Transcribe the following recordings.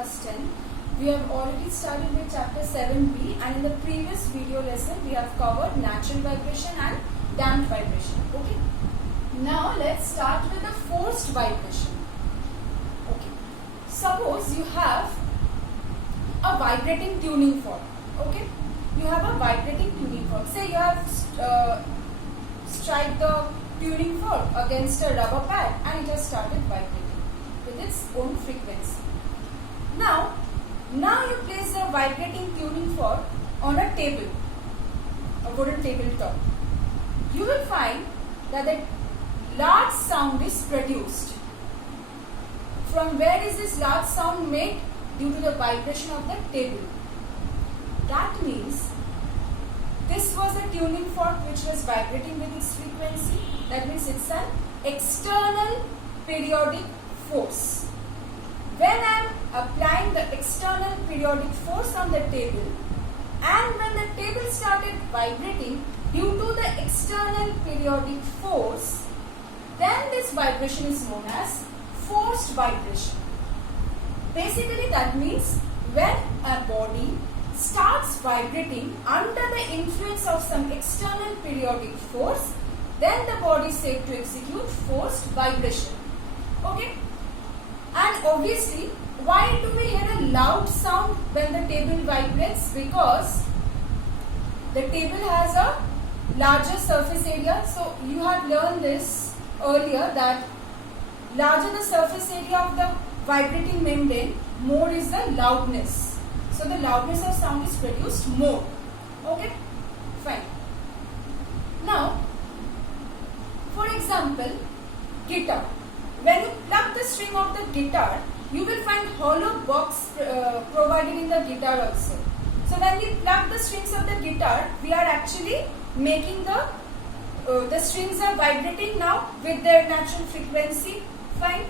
class 10. We have already started with chapter 7b, and in the previous video lesson we have covered natural vibration and damped vibration. Okay. Now let's start with the forced vibration. Okay. Suppose you have a vibrating tuning fork. Okay. You have a vibrating tuning fork. Say you have strike the tuning fork against a rubber pad and it has started vibrating with its own frequency. Now you place the vibrating tuning fork on a table, a wooden tabletop. You will find that a large sound is produced. From where is this large sound made? Due to the vibration of the table. That means this was a tuning fork which was vibrating with its frequency. That means it's an external periodic force. When I am applying the external periodic force on the table, and when the table started vibrating due to the external periodic force, then this vibration is known as forced vibration. Basically that means when a body starts vibrating under the influence of some external periodic force, then the body is said to execute forced vibration. Okay? And obviously, why do we hear a loud sound when the table vibrates? Because the table has a larger surface area. So you have learned this earlier, that larger the surface area of the vibrating membrane, more is the loudness. So the loudness of sound is produced more. Okay? Fine. Now, for example, guitar. When you pluck the string of the guitar, you will find hollow box provided in the guitar also. So when we pluck the strings of the guitar, we are actually making the strings are vibrating now with their natural frequency. Fine.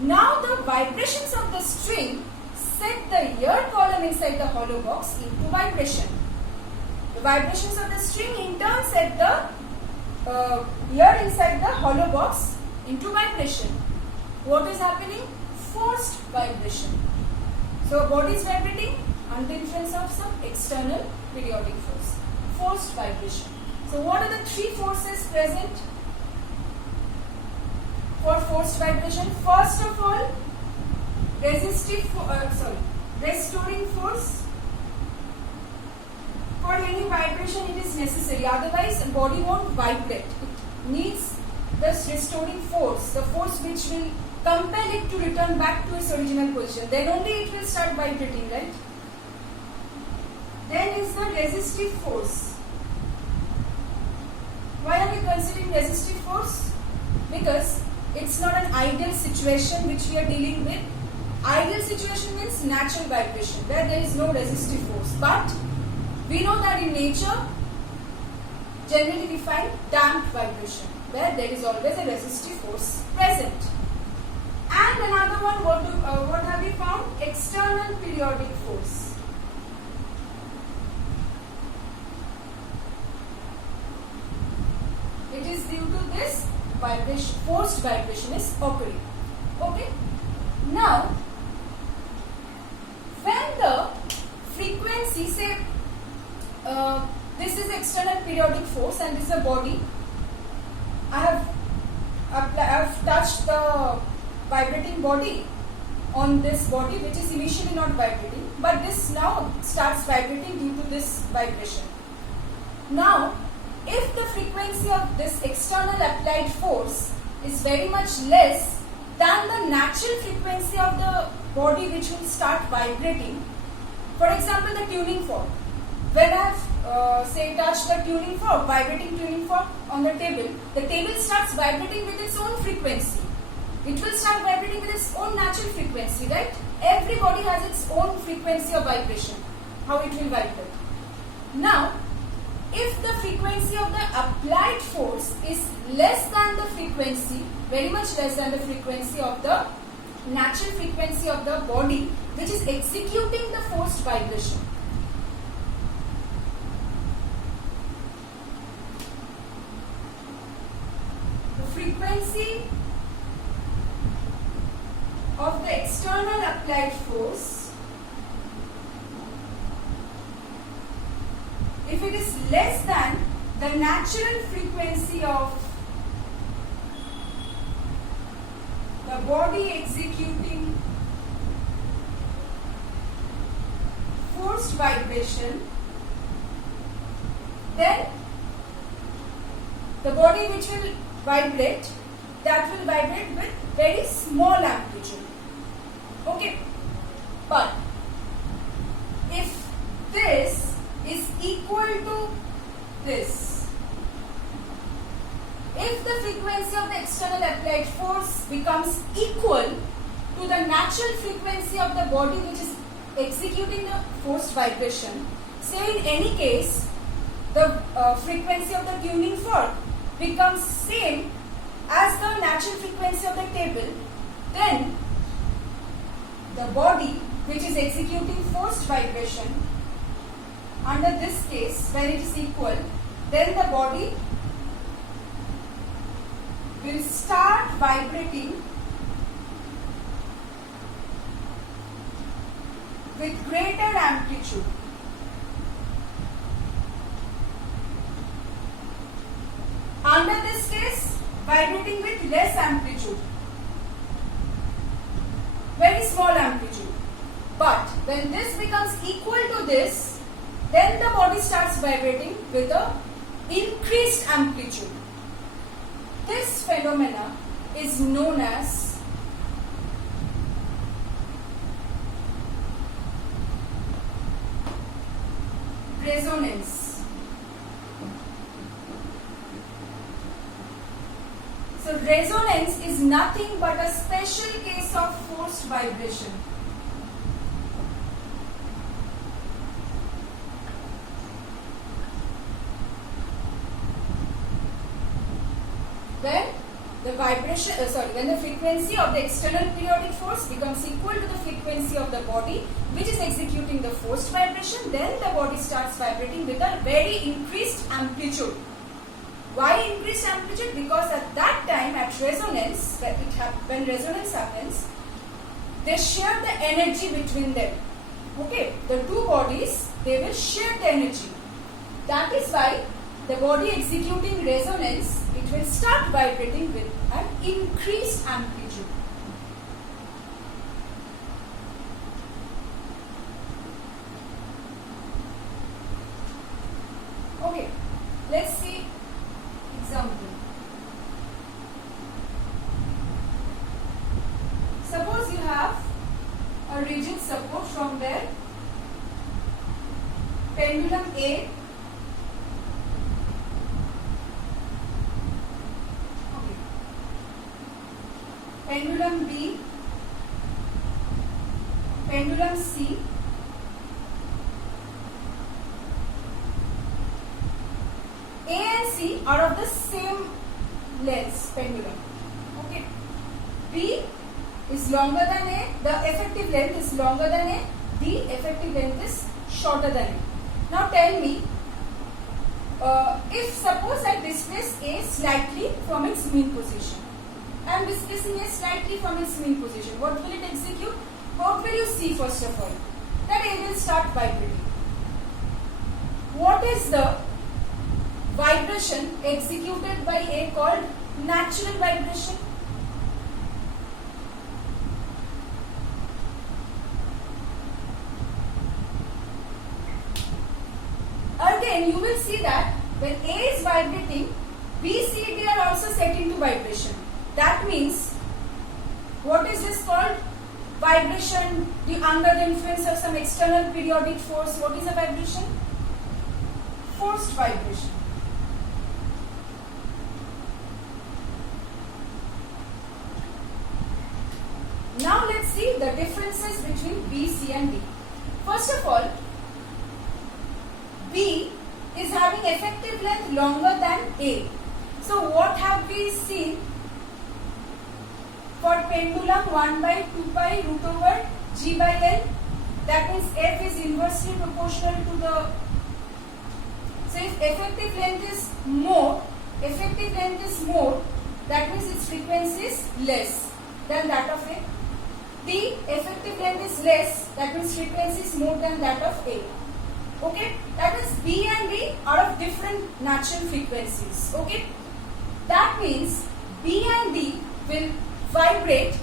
Now the vibrations of the string set the ear column inside the hollow box into vibration. The vibrations of the string in turn set the ear inside the hollow box into vibration. What is happening? Forced vibration. So a body is vibrating under influence of some external periodic force. Forced vibration. So what are the three forces present for forced vibration? First of all, restoring force. For any vibration it is necessary, otherwise the body won't vibrate. It needs this restoring force, the force which will compel it to return back to its original position. Then only it will start vibrating, right? Then is the resistive force. Why are we considering resistive force? Because it's not an ideal situation which we are dealing with. Ideal situation means natural vibration, where there is no resistive force. But we know that in nature, generally we find damped vibration, where there is always a resistive force present. And another one, what have we found? External periodic force. It is due to this vibration, forced vibration is occurring. Okay? Now, when the frequency, say, this is external periodic force and this is a body. I have touched the vibrating body on this body, which is initially not vibrating, but this now starts vibrating due to this vibration. Now, if the frequency of this external applied force is very much less than the natural frequency of the body which will start vibrating, for example the tuning fork, when I have touched the tuning fork, vibrating tuning fork on the table starts vibrating with its own frequency. It will start vibrating with its own natural frequency, right? Every body has its own frequency of vibration, how it will vibrate. Now, if the frequency of the applied force is less than the frequency, very much less than the frequency of the natural frequency of the body which is executing the forced vibration, the frequency of the external applied force it is less than the natural frequency of the body executing forced vibration, then the body which will vibrate, that will vibrate with very small amplitude. Okay, but if this is equal to this, if the frequency of the external applied force becomes equal to the natural frequency of the body which is executing the forced vibration, say in any case the frequency of the tuning fork becomes same as the natural frequency of the table, then the body which is executing forced vibration, under this case when it is equal, then the body will start vibrating with greater amplitude. Under this case, vibrating with less amplitude, very small amplitude. But when this becomes equal to this, then the body starts vibrating with a increased amplitude. This phenomena is known as resonance. So resonance is nothing but a special case of forced vibration. When the vibration, when the frequency of the external periodic force becomes equal to the frequency of the body which is executing the forced vibration, then the body starts vibrating with a very increased amplitude. Why increased amplitude? Because at that time, at resonance, when resonance happens, they share the energy between them. Okay, the two bodies, they will share the energy. That is why the body executing resonance, it will start vibrating with an increased amplitude. Okay, let's see example. Suppose you have a rigid support from where pendulum A pendulum B, pendulum C, A and C are of the same length pendulum. Okay. B is longer than A, the effective length is longer than A, the effective length is shorter than A. Now tell me, if suppose I displace A slightly from its mean position, I am displacing A slightly from its mean position, what will it execute? What will you see first of all? That A will start vibrating. What is the vibration executed by A called natural vibration? Again, you will see that when A is vibrating, B, C, D are also set into vibration. That means, what is this called? Vibration under the influence of some external periodic force. What is a vibration? Forced vibration. Now let's see the differences between B, C and D. First of all, B is having effective length longer than A. So what have we seen? For pendulum 1 by 2 pi root over G by L, that means F is inversely proportional to the, so if effective length is more, that means its frequency is less than that of A. The effective length is less, that means frequency is more than that of A. Okay, that means B and D are of different natural frequencies. Okay, that means B and D will vibrate.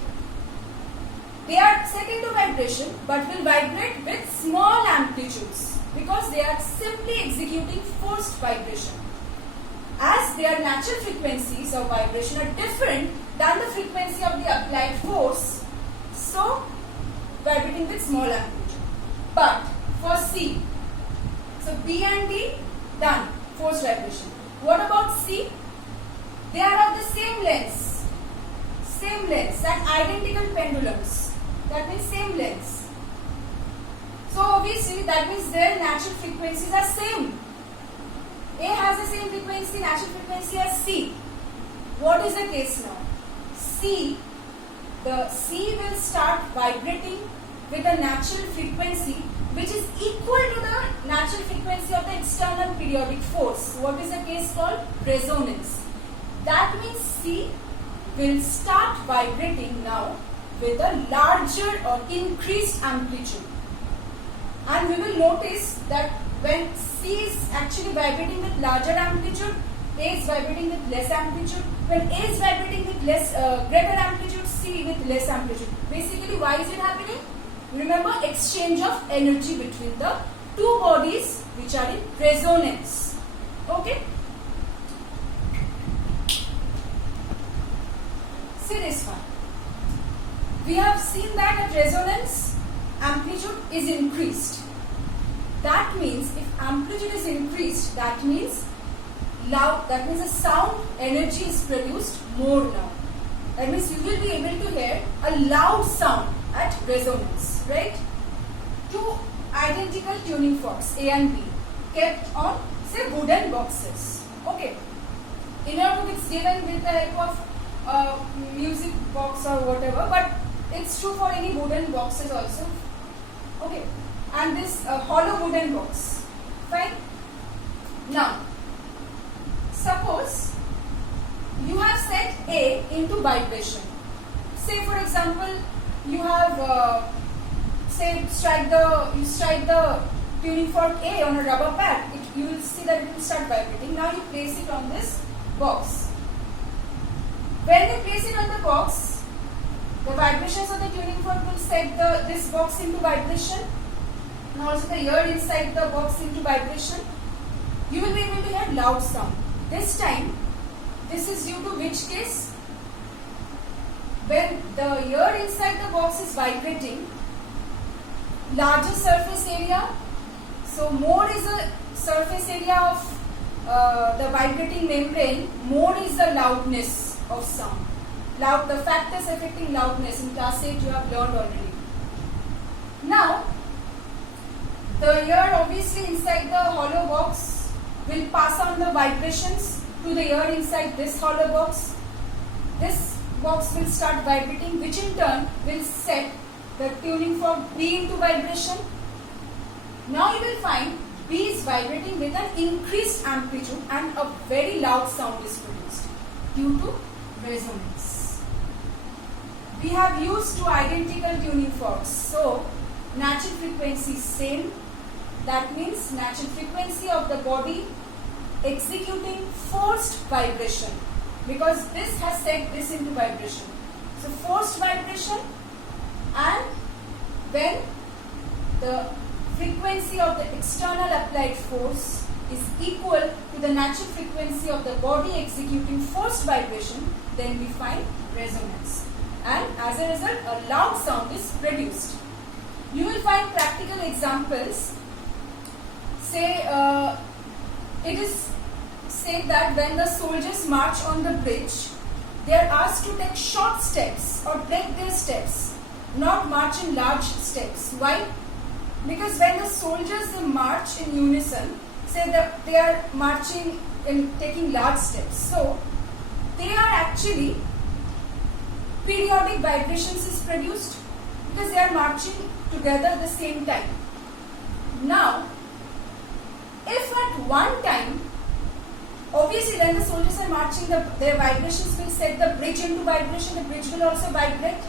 They are set into vibration but will vibrate with small amplitudes because they are simply executing forced vibration. As their natural frequencies of vibration are different than the frequency of the applied force, so vibrating with small amplitude. But for C, so B and D done, forced vibration. What about C? They are of the same length, and identical pendulums. That means same length. So obviously that means their natural frequencies are same. A has the same frequency, natural frequency as C. What is the case now? The C will start vibrating with a natural frequency which is equal to the natural frequency of the external periodic force. What is the case called? Resonance. That means C will start vibrating now with a larger or increased amplitude. And we will notice that when C is actually vibrating with larger amplitude, A is vibrating with less amplitude. When A is vibrating with greater amplitude, C with less amplitude. Basically, why is it happening? Remember, exchange of energy between the two bodies which are in resonance. Okay? See this one. We have seen that at resonance, amplitude is increased. That means if amplitude is increased, that means the sound energy is produced more now. That means you will be able to hear a loud sound at resonance, right? Two identical tuning forks, A and B, kept on, say, wooden boxes. Okay. In our book it's given with the help of music box or whatever, but it's true for any wooden boxes also. Okay. And this hollow wooden box. Fine. Now, suppose you have set A into vibration. Say for example, you have you strike the tuning fork A on a rubber pad. You will see that it will start vibrating. Now you place it on this box. When you place it on the box, the vibrations of the tuning fork will set this box into vibration, and also the ear inside the box into vibration. You will be able to hear loud sound. This time, this is due to which case? When the ear inside the box is vibrating, larger surface area, so more is the surface area of the vibrating membrane, more is the loudness of sound. The factors affecting loudness in class 8 you have learned already. Now, the ear obviously inside the hollow box will pass on the vibrations to the ear inside this hollow box. This box will start vibrating, which in turn will set the tuning fork B into vibration. Now you will find B is vibrating with an increased amplitude and a very loud sound is produced due to resonance. We have used two identical tuning forks. So, natural frequency same. That means natural frequency of the body executing forced vibration, because this has set this into vibration. So forced vibration, and when the frequency of the external applied force is equal to the natural frequency of the body executing forced vibration, then we find resonance. And as a result, a loud sound is produced. You will find practical examples. Say, it is said that when the soldiers march on the bridge, they are asked to take short steps or break their steps, not march in large steps. Why? Because when the soldiers march in unison, say that they are marching in taking large steps. So, they are actually, periodic vibrations is produced because they are marching together at the same time. Now, if at one time, obviously when the soldiers are marching, their vibrations will set the bridge into vibration, the bridge will also vibrate.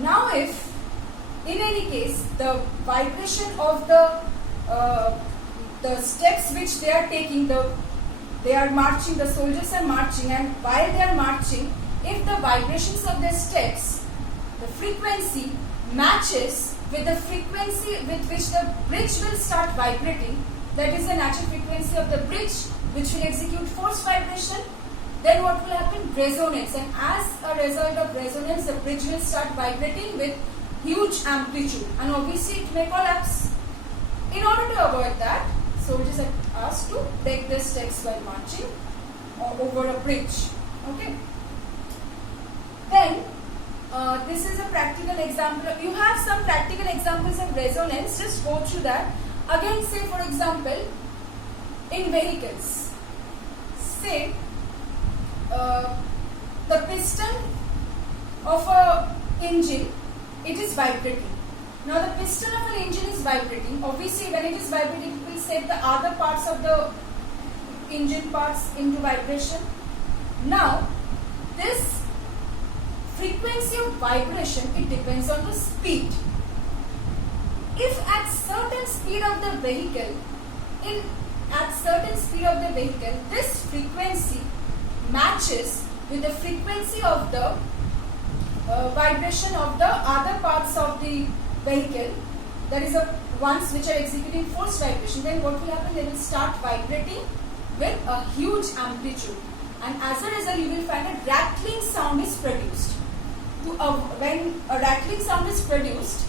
Now if, in any case, the vibration of the the steps which they are taking, they are marching, the soldiers are marching, and while they are marching, if the vibrations of their steps, the frequency matches with the frequency with which the bridge will start vibrating, that is the natural frequency of the bridge which will execute force vibration, then what will happen? Resonance. And as a result of resonance, the bridge will start vibrating with huge amplitude, and obviously it may collapse. In order to avoid that, soldiers are asked to break their steps while marching over a bridge. Okay. Then this is a practical example. You have some practical examples of resonance. Just go through that. Again, say for example, in vehicles, say the piston of a engine, it is vibrating. Now the piston of an engine is vibrating. Obviously when it is vibrating, it will set the other parts of the engine parts into vibration. Now this frequency of vibration, it depends on the speed. If at certain speed of the vehicle, this frequency matches with the frequency of the vibration of the other parts of the vehicle, that is the ones which are executing force vibration, then what will happen? They will start vibrating with a huge amplitude, and as a result you will find a rattling sound is produced. When a rattling sound is produced,